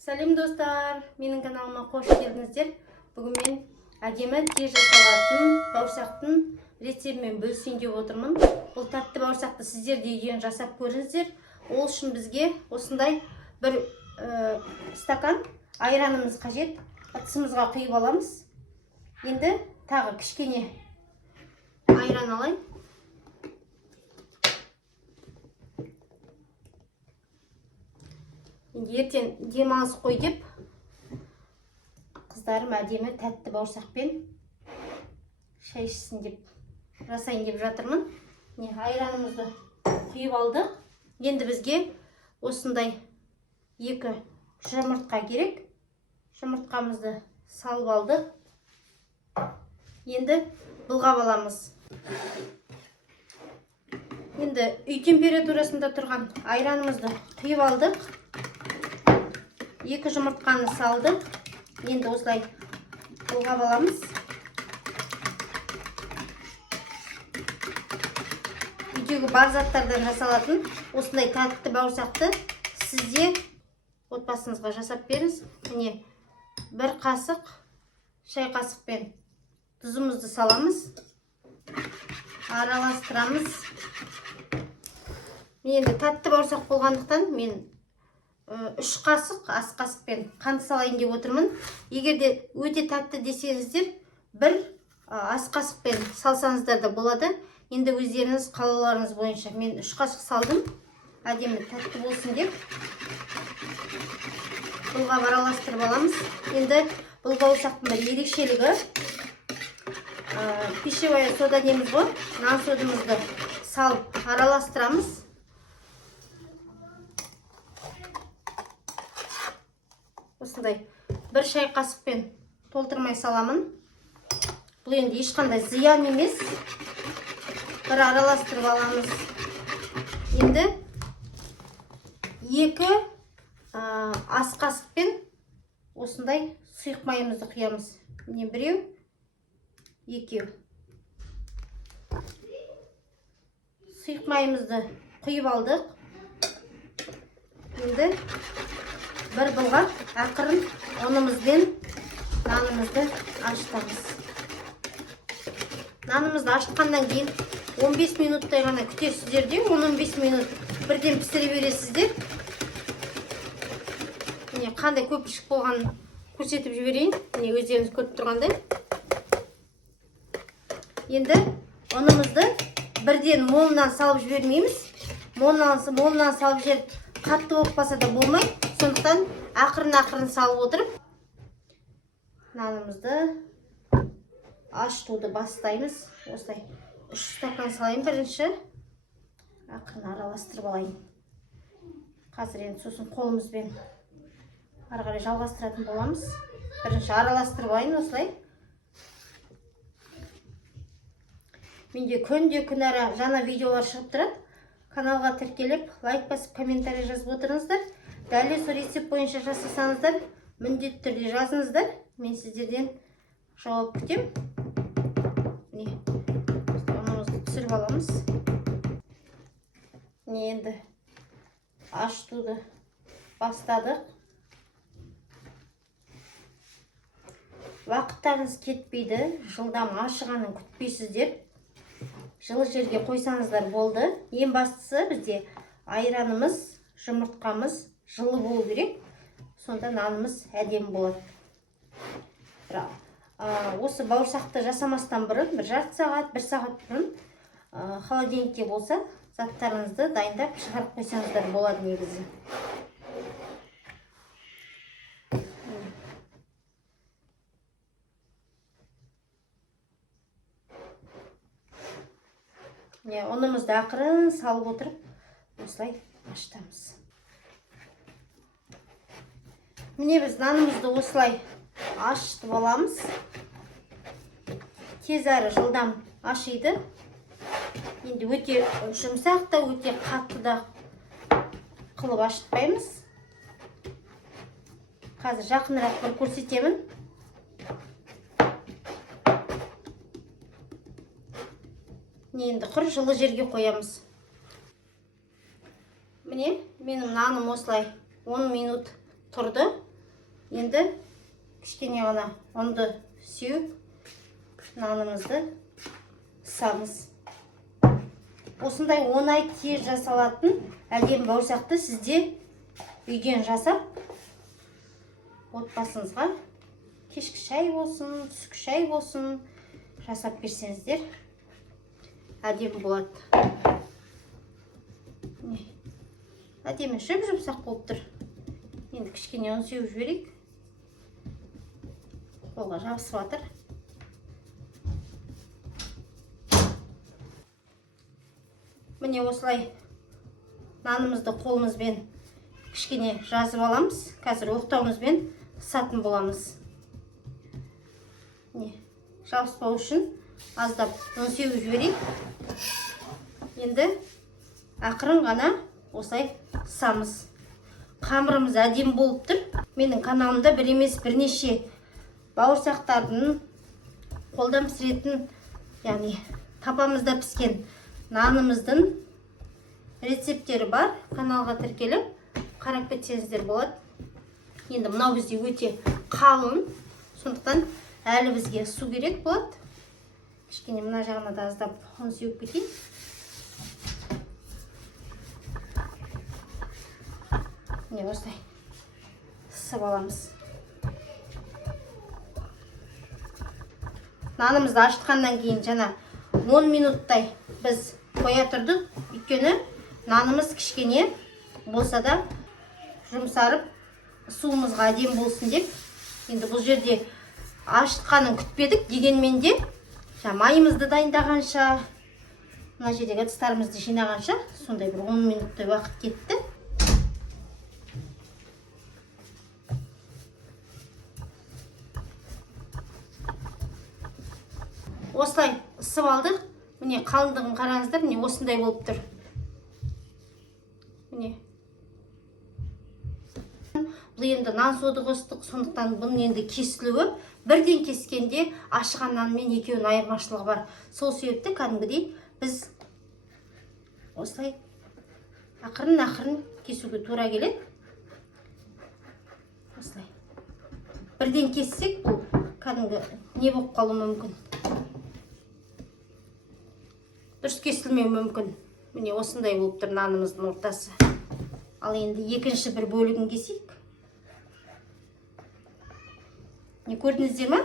Сәлем достар, менің каналыма қош келдіңіздер. Бүгін мен әдемі тез жасалатын бауырсақтың рецептімен бөлісейін деп отырмын. Бұл тәтті бауырсақты сіздер де үйден жасап көріңіздер. Ол үшін бізге осындай бір стакан айранымыз қажет. Ыдысымызға құйып аламыз. Енді тағы кішкене айран алайын. Ертең демалыс қой деп қыздарым әдемі тәтті бауырсақпен шай ішсін деп жасайын деп жатырмын. Айранымызды құйып алдық. Енді бізге осындай 2 жұмыртқа керек. Жұмыртқамызды салып алдық. Енді былғап аламыз. Енді үй температурасында тұрған айранымызды құйып алдық. 2 жұмыртқаны салдық. Енді осылай былғап аламыз. Үйдегі бар заттардан жасалатын осындай тәтті бауырсақты сізде отбасыңызға жасап беріңіз. Міне 1 қасық шай қасықпен тұзымызды саламыз. Араластырамыз. Енді тәтті бауырсақ болғандықтан мен 3 қасық ас қасықпен қант салайын деп отырмын. Егер де өте тәтті десеңіздер, 1 ас қасықпен салсаңыздар да болады. Енді өздеріңіз қалауларыңыз бойынша мен 3 қасық салдым. Әдемі тәтті болсын деп. Бұлға араластырып аламыз. Енді бұл бауырсақтың бір ерекшелігі пищевая сода дейміз ғой. Нан содамызды салып араластырамыз. Осындай 1 шай қасықпен толтырмай саламын. Бұл енді ешқандай зиян емес. Бір араластырып аламыз. Енді 2 ас қасықпен осындай сұйық майымызды құямыз. Міне 1, 2. Сұйық майымызды құйып алдық. Енді бір былғап ақырын ұнымызбен нанымызды ашытамыз. Нанымызды ашытқаннан кейін 15 минуттай ғана күтесіздер де, 15 минут бірден пісіре бересіздер. Міне қандай көпіршік болғанын көрсетіп жіберейін. Міне өздеріңіз көріп тұрғандай. Енді ұнымызды бірден молынан салып жібермейміз. Молынан салып жіберіп қатты болып қалса да болмай, сондықтан ақырын салып отырып нанымызды ашытуды бастаймыз. Осылай 3 стакан салайын бірінші. Ақырын араластырып алайын. Қазір енді сосын қолымызбен ары қарай жалғастыратын боламыз. Бірінші араластырып алайын осылай. Менде күнде күн ара жаңа видеолар шығып тұрады. Каналға тіркеліп, лайк басып, комментарий жазып отырыңыздар. Дәл осы рецепт бойынша жасасаңыздар, міндетті түрде жазыңыздар. Мен сіздерден жауап күтем. Міне, ұнымызды түсіріп аламыз. Міне енді ашытуды бастадық. Уақыттарыңыз кетпейді, жылдам ашығанын күтпейсіздер. Жылы жерге қойсаңыздар болды. Ең бастысы бізде айранымыз, жұмыртқамыз жылы болу керек. Сонда нанымыз әдемі болады. Осы бауырсақты жасамастан бұрын, бір жарты сағат, 1 сағат бұрын холодильникте болса, заттарыңызды дайындап шығарып қойсаңыздар болады негізі. Ұнымызды ақырын салып отырып, осылай ашытамыз. Міне біз нанымызды осылай ашытып аламыз. Тез әрі жылдам ашиды. Енді өте жұмсақ та, өте қатты да қылып ашытпаймыз. Қазір жақынырақ бір көрсетемін. Енді құр жылы жерге қоямыз. Міне, менің наным осылай 10 минут тұрды. Енді кішкене ғана ұнды сеуіп нанымызды ысамыз. Осындай оңай тез жасалатын әдемі бауырсақты сізде үйден жасап отбасыңызға кешкі шай болсын, түскі шай болсын жасап берсеңіздер әдемі болады. Әдемі жұп-жұмсақ болып тұр. Енді кішкене ұн сеуіп жіберейік. Қолға жабысып жатыр. Міне осылай нанымызды қолымызбен кішкене жазып аламыз. Қазір оқтауымызбен ысатын боламыз. Жабыспау үшін аздап ұн сеуіп жіберейік. Енді ақырын ғана осылай ысамыз. Қамырымыз әдемі болып тұр. Менің каналымда бір емес бірнеше бауырсақтардың қолдан пісіретін, яғни тапамызда піскен нанымыздың рецептері бар. Каналға тіркеліп қарап кетсеңіздер болады. Енді мынау бізде өте қалың, сондықтан әлі бізге су керек болады. Кішкене мына жағына да аздап ұн сеуіп кетейін. Міне осылай ысып аламыз. Нанымызды ашытқаннан кейін жаңа 10 минуттай біз қоя тұрдық. Өйткені нанымыз кішкене болса да жұмсарып суымызға әдемі болсын деп. Енді бұл жерде ашытқанын күтпедік, дегенмен де майымызды дайындағанша, мына жердегі ыдыстарымызды жинағанша сондай бір 10 минуттай уақыт кетті. Осылай ысып алдық. Міне қалыңдығын қараңыздар, міне осындай болып тұр. Міне. Бұл енді нан соды қостық, сондықтан бұның енді кесілуі бірден кескенде ашыған нанмен екеуінің айырмашылығы бар. Сол себепті кәдімгідей біз осылай ақырын кесуге тура келеді. Осылай. Бірден кессек, бұл кәдімгі не болып қалуы мүмкін. Дұрыс кесілмеу мүмкін. Міне осындай болып тұр нанымыздың ортасы. Ал енді екінші бір бөлігін кесейік. Не көрдіңіздер ме?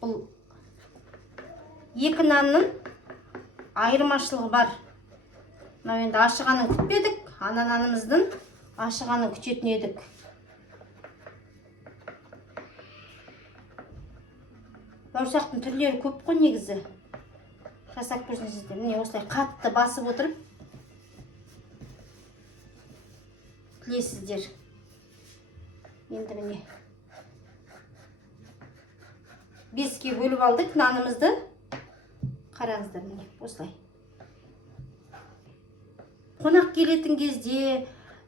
Бұл екі нанның айырмашылығы бар. Мынау енді ашығанын күтпедік, ана нанымыздың ашығанын күтетін едік. Бауырсақтың түрлері көп қой негізі. Жасап көрсеңіздер. Міне осылай қатты басып отырып тілесіздер. Енді міне 5-ке бөліп алдық нанымызды. Қараңыздар, міне осылай. Қонақ келетін кезде,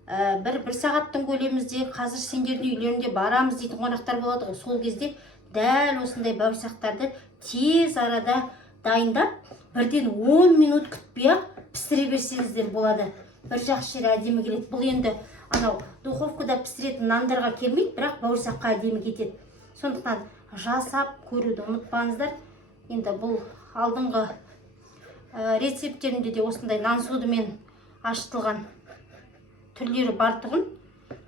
бір сағаттың көлемізде, қазір сендердің үйлерінде барамыз дейтін қонақтар болады ғой. Сол кезде дәл осындай бауырсақтарды тез арада дайындап, бірден 10 минут күтпей пісіре берсеңіздер болады. Бір жақсы жері әдемі келеді. Бұл енді анау духовкада пісіретін нандарға келмейді, бірақ бауырсаққа әдемі кетеді. Сондықтан жасап көруді ұмытпаңыздар. Енді бұл алдыңғы рецептерінде де осындай нан содымен ашытылған түрлері бар тұғын.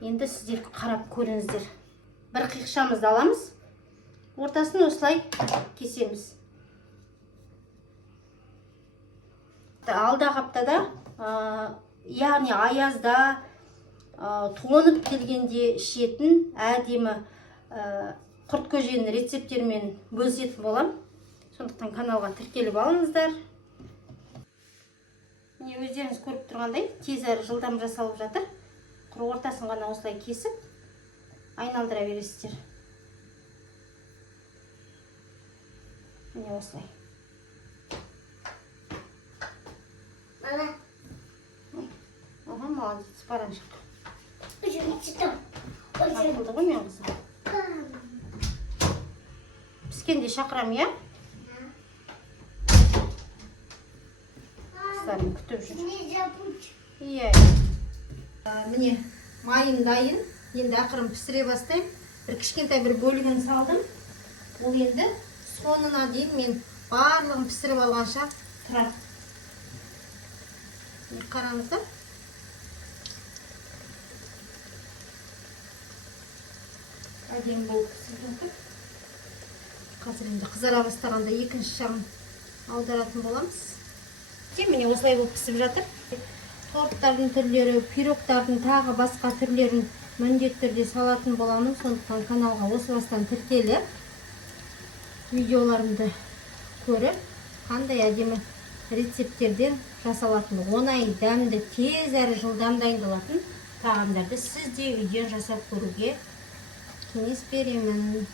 Енді сіздер қарап көріңіздер. Бір қиықшамызды аламыз. Ортасын осылай кесеміз. Алдағы аптада, яғни аязда, тоңып келгенде ішетін әдемі құрт көженің рецептермен бөлісетін болам. Сондықтан каналға тіркеліп алыңыздар. Міне өздеріңіз көріп тұрғандай, тез әрі жылдам жасалып жатыр. Құр ортасын ғана осылай кесіп, айналдыра бересіздер. Міне осылай. Молодец, бараншық. Ақылды ғой мен қызым. Піскенде шақырам, я? Қыздарым күтіп жүр. Міне майым дайын. Енді ақырын пісіре бастаймын. Бір кішкентай бір бөлігін салдым. Ол енді соңына дейін мен барлығын пісіріп алғанша тұрады. Қараңыздар. Әдемі болып пісіп жатыр. Қазір енді қызара бастағанда екінші жағын аударатын боламыз. Міне осылай болып пісіп жатыр. Торттардың түрлері, пирогтардың тағы басқа түрлерін міндетті түрде салатын боламын. Сондықтан каналға осы бастан тіркеліп, видеоларымды көріп, қандай әдемі рецептерден жасалатын, оңай, дәмді, тез әрі жылдам дайындалатын тағамдарды сіз де үйден жасап көруге кеңес беремін.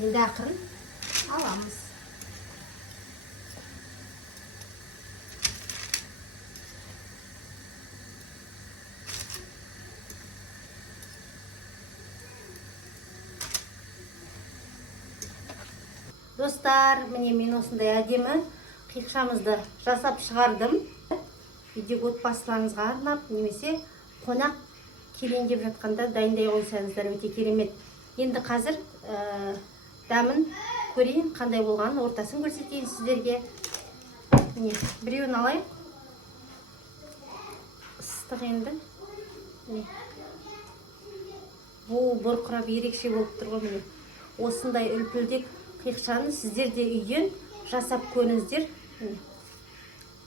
Енді ақырын аламыз. Достар, міне мен осындай әдемі қиықшамызды жасап шығардым. Үйдегі отбасыларыңызға арнап, немесе қонақ келейін деп жатқанда дайындай қойсаңыздар өте керемет. Енді қазір дәмін көрейін, қандай болғанын, ортасын көрсетейін сіздерге. Міне, біреуін алайын. Ыстық енді. Бұл бұрқырап ерекше болып тұр ғой міне. Осындай үлпілдек қиықшаны сіздер де үйден жасап көріңіздер.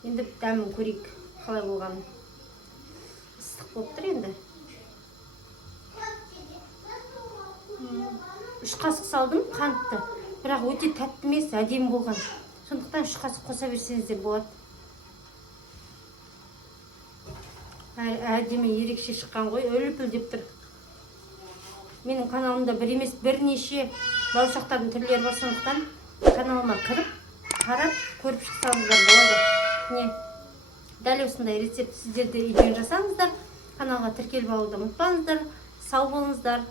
Енді дәмін көрейік, қалай болғанын. Ыстық болып тұр енді. 3 қасық салдым, қантты. Бірақ өте тәтті емес, әдемі болған. Сондықтан 3 қасық қоса берсеңіздер болады. Әдемі ерекше шыққан ғой, үлпілдеп тұр. Менің каналымда бір емес бірнеше бауырсақтардың түрлері бар, сондықтан каналыма кіріп, қарап, көріп шықсаңыздар болады. Міне, дәл осындай рецепт сіздер де үйден жасаңыздар. Каналға тіркеліп алуды ұмытпаңыздар. Сау болыңыздар.